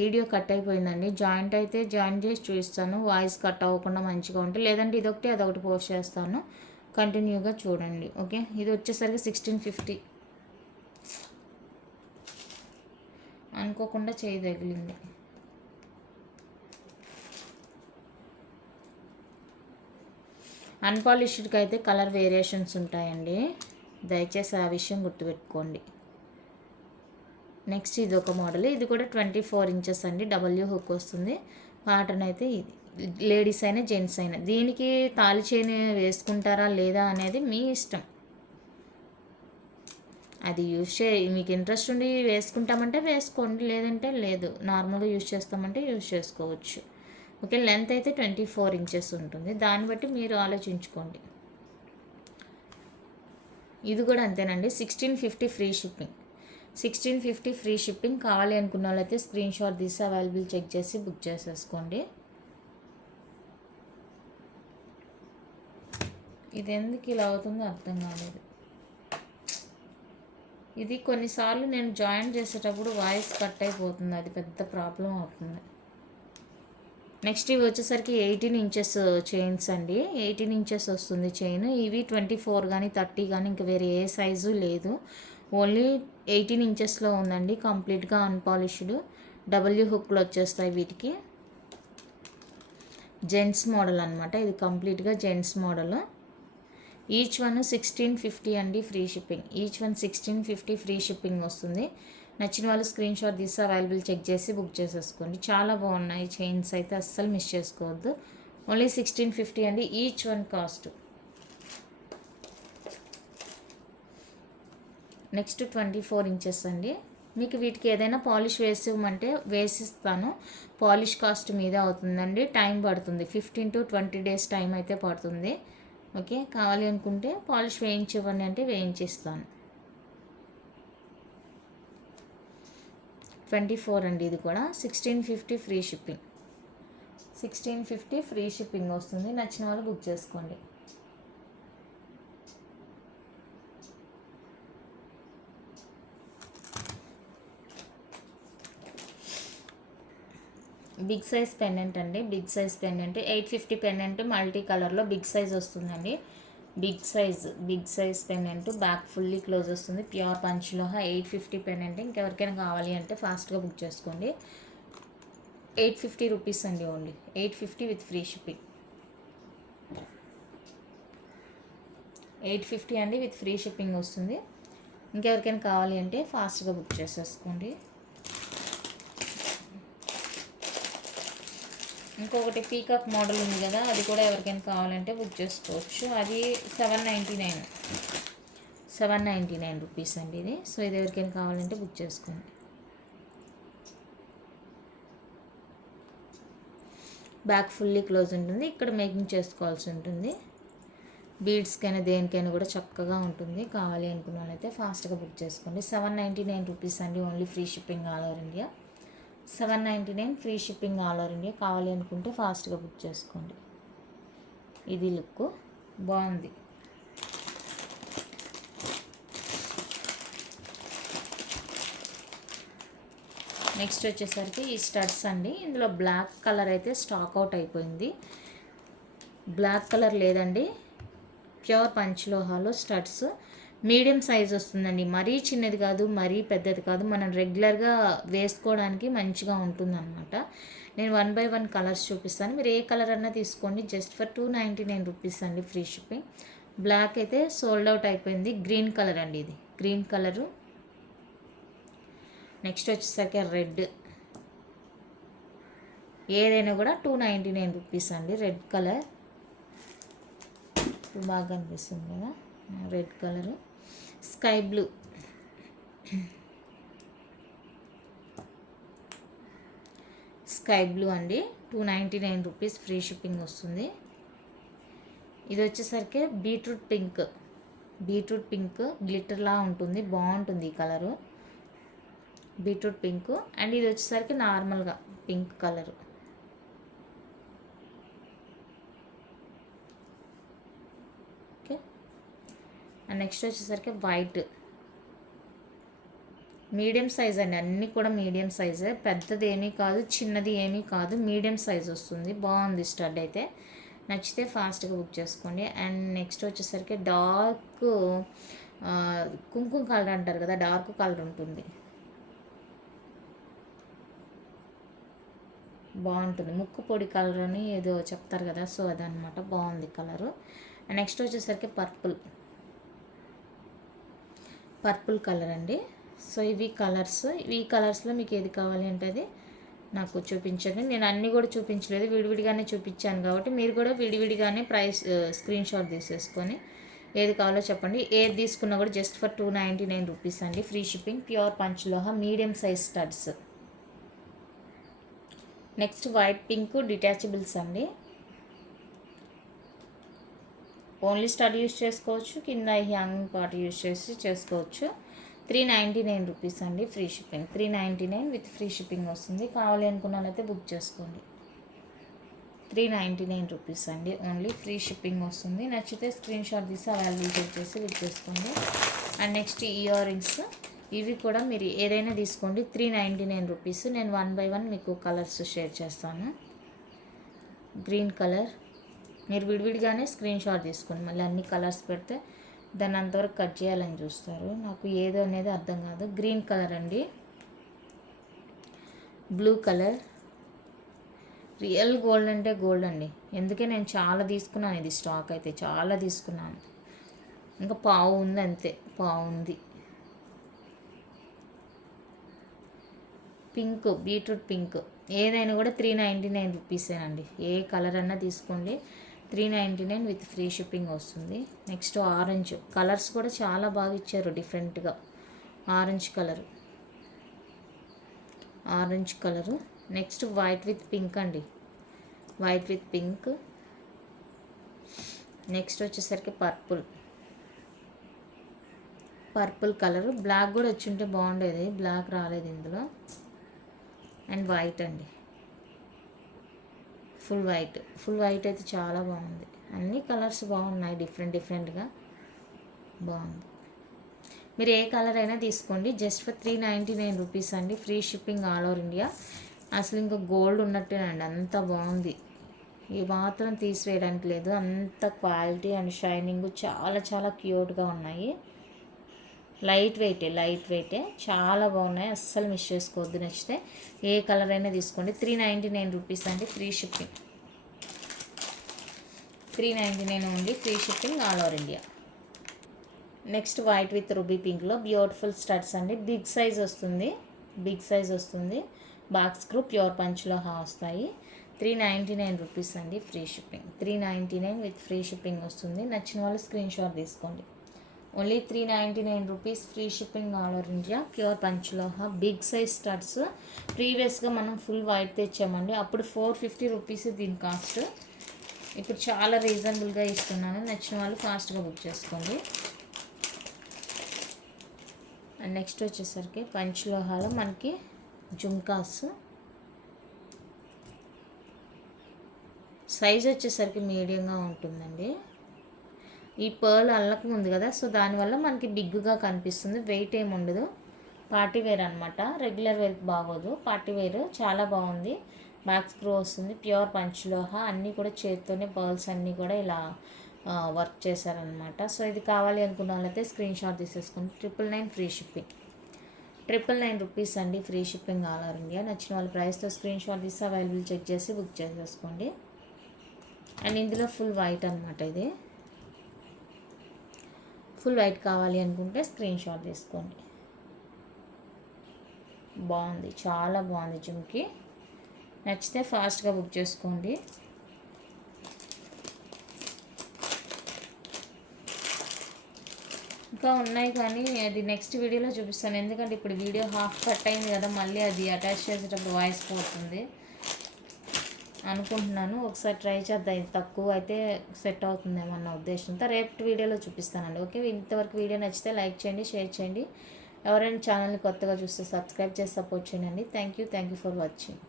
Video cut అయిపోయిందండి. Joint అయితే join చేసి చూపిస్తాను. వాయిస్ కట్ అవ్వకుండా మంచిగా ఉంటే లేదంటే ఇదొకటి అదొకటి పోస్ట్ చేస్తాను. కంటిన్యూగా చూడండి. ఓకే? ఇది వచ్చేసరికి సిక్స్టీన్ ఫిఫ్టీ అనుకోకుండా చేయి తగిలింది. అన్పాలిష్డ్కి అయితే కలర్ వేరియేషన్స్ ఉంటాయండి. దయచేసి ఆ విషయం గుర్తుపెట్టుకోండి. నెక్స్ట్ ఇది ఒక మోడల్. ఇది కూడా ట్వంటీ ఫోర్ ఇంచెస్ అండి. డబల్యూ హుక్ వస్తుంది. ప్యాటర్న్ అయితే ఇది. లేడీస్ అయినా జెంట్స్ అయినా. దీనికి తాలి చైన్ వేసుకుంటారా లేదా అనేది మీ ఇష్టం. అది యూజ్ చే మీకు ఇంట్రెస్ట్ ఉండి వేసుకుంటామంటే వేసుకోండి. లేదంటే లేదు. నార్మల్గా యూజ్ చేస్తామంటే యూజ్ చేసుకోవచ్చు. ఓకే లెంత్ అయితే ట్వంటీ ఫోర్ ఇంచెస్ ఉంటుంది. దాన్ని బట్టి మీరు ఆలోచించుకోండి. ఇది కూడా అంతేనండి. Sixteen fifty free shipping. Sixteen fifty free shipping కావాలి అనుకున్న వాళ్ళైతే స్క్రీన్ షాట్ తీసి అవైలబుల్ చెక్ చేసి బుక్ చేసేసుకోండి. ఇది ఎందుకు ఇలా అవుతుందో అర్థం కాలేదు. ఇది కొన్నిసార్లు నేను జాయిన్ చేసేటప్పుడు వాయిస్ కట్ అయిపోతుంది అది పెద్ద ప్రాబ్లం అవుతుంది. నెక్స్ట్ ఇవి వచ్చేసరికి ఎయిటీన్ ఇంచెస్ చైన్స్ అండి. ఎయిటీన్ ఇంచెస్ వస్తుంది చైన్. ఇవి ట్వంటీ ఫోర్ కానీ థర్టీ కానీ ఇంకా వేరే ఏ సైజు లేదు. ఓన్లీ ఎయిటీన్ ఇంచెస్లో ఉందండి. కంప్లీట్గా అన్పాలిష్డ్ డబ్ల్యూ హుక్లు వచ్చేస్తాయి వీటికి. జెంట్స్ మోడల్ అనమాట ఇది కంప్లీట్గా gents model. Each one sixteen fifty అండి free shipping. Each one sixteen fifty free shipping వస్తుంది. నచ్చిన వాళ్ళు స్క్రీన్ షాట్ తీసి అవైలబుల్ చెక్ చేసి బుక్ చేసేసుకోండి. చాలా బాగున్నాయి. చైన్స్ అయితే అస్సలు మిస్ చేసుకోవద్దు. ఓన్లీ సిక్స్టీన్ ఫిఫ్టీ అండి. Each one cost. Next twenty four inches అండి. మీకు వీటికి ఏదైనా పాలిష్ వేసివ్వమంటే వేసిస్తాను. పాలిష్ కాస్ట్ మీద అవుతుందండి. టైం పడుతుంది. Fifteen to twenty days time అయితే పడుతుంది. ఓకే? కావాలి అనుకుంటే పాలిష్ వేయించివ్వండి అంటే వేయించిస్తాను. ట్వంటీ ఫోర్ అండి ఇది కూడా. Sixteen fifty free shipping. Sixteen fifty free shipping వస్తుంది. నచ్చిన వాళ్ళు బుక్ చేసుకోండి. బిగ్ సైజ్ పెండెంట్ అండి. Big size pendant. Eight fifty pendant multi కలర్లో బిగ్ సైజ్ వస్తుందండి. Big size big size pendant back fully close వస్తుంది. ప్యూర్ పంచ్లో ఎయిట్ ఫిఫ్టీ పెండెంట్. ఇంకెవరికైనా కావాలి అంటే ఫాస్ట్గా బుక్ చేసుకోండి. ఎయిట్ ఫిఫ్టీ రూపీస్ అండి only. Eight fifty with free shipping. Eight fifty అండి విత్ ఫ్రీ షిప్పింగ్ వస్తుంది. ఇంకెవరికైనా కావాలి అంటే ఫాస్ట్గా బుక్ చేసేసుకోండి. ఇంకొకటి పీకాక్ మోడల్ ఉంది కదా అది కూడా ఎవరికైనా కావాలంటే బుక్ చేసుకోవచ్చు. అది seven ninety nine. Seven ninety nine rupees అండి ఇది. సో ఇది ఎవరికైనా కావాలంటే బుక్ చేసుకోండి. బ్యాక్ ఫుల్లీ క్లోజ్ ఉంటుంది. ఇక్కడ మేకింగ్ చేసుకోవాల్సి ఉంటుంది. బీడ్స్కైనా దేనికైనా కూడా చక్కగా ఉంటుంది. కావాలి అనుకున్న వాళ్ళైతే ఫాస్ట్గా బుక్ చేసుకోండి. సెవెన్ నైంటీ నైన్ రూపీస్ అండి. Only free shipping all over India. Seven ninety nine free shipping all over India కావాలి అనుకుంటే ఫాస్ట్గా బుక్ చేసుకోండి. ఇది లుక్ బాగుంది. నెక్స్ట్ వచ్చేసరికి ఈ స్టడ్స్ అండి. ఇందులో బ్లాక్ కలర్ అయితే స్టాక్ అవుట్ అయిపోయింది. బ్లాక్ కలర్ లేదండి. ప్యూర్ పంచ్లోహాలు స్టడ్స్. మీడియం సైజ్ వస్తుందండి. మరీ చిన్నది కాదు మరీ పెద్దది కాదు. మనం రెగ్యులర్గా వేసుకోవడానికి మంచిగా ఉంటుందన్నమాట. నేను వన్ బై వన్ కలర్స్ చూపిస్తాను. మీరు ఏ కలర్ అన్నా తీసుకోండి. Just for two ninety nine rupees అండి ఫ్రీ షిప్పింగ్. బ్లాక్ అయితే సోల్డ్ అవుట్ అయిపోయింది. గ్రీన్ కలర్ అండి ఇది. Green colour. నెక్స్ట్ వచ్చేసరికి రెడ్. ఏదైనా కూడా టూ నైంటీ నైన్ రూపీస్ అండి. Red colour. బాగా అనిపిస్తుంది కదా. Red colour. Sky blue. Sky blue అండి. Two ninety nine rupees free shipping వస్తుంది. ఇది వచ్చేసరికి బీట్రూట్ పింక్. బీట్రూట్ పింక్ గ్లిటర్లా ఉంటుంది. బాగుంటుంది ఈ కలరు. Beetroot pink. అండ్ ఇది వచ్చేసరికి నార్మల్గా పింక్ కలరు. అండ్ నెక్స్ట్ వచ్చేసరికి వైట్. మీడియం సైజ్ అండి అన్నీ కూడా మీడియం సైజే. పెద్దది ఏమీ కాదు చిన్నది ఏమీ కాదు మీడియం సైజ్ వస్తుంది. బాగుంది స్టడ్ అయితే. నచ్చితే ఫాస్ట్గా బుక్ చేసుకోండి. అండ్ నెక్స్ట్ వచ్చేసరికి డార్క్ కుంకుమ కలర్ అంటారు కదా డార్క్ కలర్ ఉంటుంది. బాగుంటుంది. ముక్కు పొడి కలర్ అని ఏదో చెప్తారు కదా సో అదనమాట బాగుంది కలరు. నెక్స్ట్ వచ్చేసరికి పర్పుల్. పర్పుల్ కలర్ అండి. సో ఇవి కలర్స్ ఈ కలర్స్లో మీకు ఏది కావాలి అంటే అది నాకు చూపించండి. నేను అన్నీ కూడా చూపించలేదు విడివిడిగానే చూపించాను కాబట్టి మీరు కూడా విడివిడిగానే ప్రైస్ స్క్రీన్ షాట్ తీసేసుకొని ఏది కావాలో చెప్పండి. ఏది తీసుకున్నా కూడా just for two ninety nine rupees అండి. Free shipping pure పంచ్లోహ medium size studs. Next white pink detachables అండి. ఓన్లీ స్టడ్ యూస్ చేసుకోవచ్చు కింద హ్యాంగింగ్ పార్ట్ యూస్ చేసి చేసుకోవచ్చు. త్రీ నైంటీ నైన్ రూపీస్ అండి free shipping. Three ninety nine with free shipping వస్తుంది. కావాలి అనుకున్న వాళ్ళైతే బుక్ చేసుకోండి. త్రీ నైంటీ నైన్ రూపీస్ అండి. ఓన్లీ ఫ్రీ షిప్పింగ్ వస్తుంది. నచ్చితే స్క్రీన్ షాట్ తీసి అవైలబిలిటీ చేసి బుక్ చేసుకోండి. అండ్ నెక్స్ట్ ఇయర్ రింగ్స్ ఇవి కూడా మీరు ఏదైనా తీసుకోండి. Three ninety nine rupees. నేను వన్ బై వన్ మీకు కలర్స్ షేర్ చేస్తాను. గ్రీన్ కలర్ మీరు విడివిడిగానే స్క్రీన్ షాట్ తీసుకోండి. మళ్ళీ అన్ని కలర్స్ పెడితే దాన్ని అంతవరకు కట్ చేయాలని చూస్తారు. నాకు ఏదో అనేది అర్థం కాదు. గ్రీన్ కలర్ అండి. బ్లూ కలర్ రియల్ గోల్డ్ అంటే గోల్డ్ అండి. ఎందుకే నేను చాలా తీసుకున్నాను ఇది స్టాక్ అయితే. చాలా తీసుకున్నాను. ఇంకా పావు ఉంది అంతే. పావు ఉంది. పింక్ బీట్రూట్ పింక్ ఏదైనా కూడా త్రీ నైంటీ నైన్ రూపీసేనండి ఏ కలర్ అన్నా తీసుకోండి. Three ninety nine with free shipping వస్తుంది. నెక్స్ట్ ఆరెంజ్ కలర్స్ కూడా చాలా బాగా ఇచ్చారు డిఫరెంట్గా. Orange colour. Orange colour. Next white with pink అండి. White with pink. నెక్స్ట్ వచ్చేసరికి పర్పుల్. Purple colour. బ్లాక్ కూడా వచ్చి ఉంటే బాగుండేది. బ్లాక్ రాలేదు ఇందులో. అండ్ వైట్ అండి. ఫుల్ వైట్ ఫుల్ వైట్ అయితే చాలా బాగుంది. అన్ని కలర్స్ బాగున్నాయి డిఫరెంట్ డిఫరెంట్గా బాగుంది. మీరు ఏ కలర్ అయినా తీసుకోండి. Just for three ninety nine rupees అండి. Free shipping all over India. అసలు ఇంకా గోల్డ్ ఉన్నట్టేనండి. అంత బాగుంది. ఈ మాత్రం తీసివేయడానికి లేదు. అంత క్వాలిటీ అండ్ షైనింగ్ చాలా చాలా క్యూట్గా ఉన్నాయి. లైట్ వెయిటే లైట్ వెయిటే. చాలా బాగున్నాయి. అస్సలు మిస్ చేసుకోవద్దు. నచ్చితే ఏ కలర్ అయినా తీసుకోండి. త్రీ నైంటీ నైన్ రూపీస్ అండి. Free shipping. Three ninety nine ఉంది free shipping all over India. Next white with ruby పింక్లో beautiful studs అండి. బిగ్ సైజ్ వస్తుంది. బిగ్ సైజ్ వస్తుంది. బాక్స్ గ్రూప్ ప్యూర్ పంచ్లో వస్తాయి. త్రీ నైంటీ నైన్ రూపీస్ అండి. Free shipping. Three ninety nine with free shipping వస్తుంది. నచ్చిన వాళ్ళు స్క్రీన్ షాట్ తీసుకోండి. Only three ninety nine rupees free shipping all over India. Pure పంచలోహ big size studs. ప్రీవియస్గా మనం full white తెచ్చామండి. అప్పుడు ఫోర్ ఫిఫ్టీ రూపీస్ దీని కాస్ట్. ఇప్పుడు చాలా రీజనబుల్గా ఇస్తున్నాను. నచ్చిన వాళ్ళు ఫాస్ట్గా బుక్ చేసుకోండి. అండ్ నెక్స్ట్ వచ్చేసరికి పంచలోహాలో మనకి జుమ్కాస్ సైజ్ వచ్చేసరికి మీడియంగా ఉంటుందండి. ఈ పర్ల్ అల్లకం ఉంది కదా సో దానివల్ల మనకి బిగ్గుగా కనిపిస్తుంది. వెయిట్ ఏమి ఉండదు. పార్టీ వేర్ అనమాట రెగ్యులర్ వేర్కి బాగోదు. పార్టీ వేర్ చాలా బాగుంది. బ్యాక్ స్క్రూ వస్తుంది. ప్యూర్ పంచ్లోహ అన్నీ కూడా చేతితోనే పర్ల్స్ అన్నీ కూడా ఇలా వర్క్ చేశారనమాట సో ఇది కావాలి అనుకున్న వాళ్ళైతే స్క్రీన్ షాట్ తీసేసుకోండి triple nine free shipping. Triple nine rupees అండి. Free shipping all over India. నచ్చిన వాళ్ళ ప్రైస్తో స్క్రీన్ షాట్ తీసి అవైలబుల్ చెక్ చేసి బుక్ చేసేసుకోండి. అండ్ ఇందులో ఫుల్ వైట్ అనమాట ఇది. ఫుల్ వైట్ కావాలి అనుకుంటే స్క్రీన్ షాట్ తీసుకోండి. బాగుంది చాలా బాగుంది జిమ్కి. నచ్చితే ఫాస్ట్గా బుక్ చేసుకోండి. ఇంకా ఉన్నాయి కానీ అది నెక్స్ట్ వీడియోలో చూపిస్తాను. ఎందుకంటే ఇప్పుడు వీడియో హాఫ్ కట్ అయింది కదా మళ్ళీ అది అటాచ్ చేసేటప్పుడు వాయిస్ పోతుంది. అనుకుంటున్నాను. ఒకసారి ట్రై చేద్దాం. తక్కువ అయితే సెట్ అవుతుందేమో అన్న ఉద్దేశంతో రేపు వీడియోలో చూపిస్తానండి. ఓకే? ఇంతవరకు వీడియో నచ్చితే లైక్ చేయండి షేర్ చేయండి. ఎవరైనా ఛానల్ని కొత్తగా చూస్తే సబ్స్క్రైబ్ చేసి సపోర్ట్ చేయండి. Thank you thank you for watching.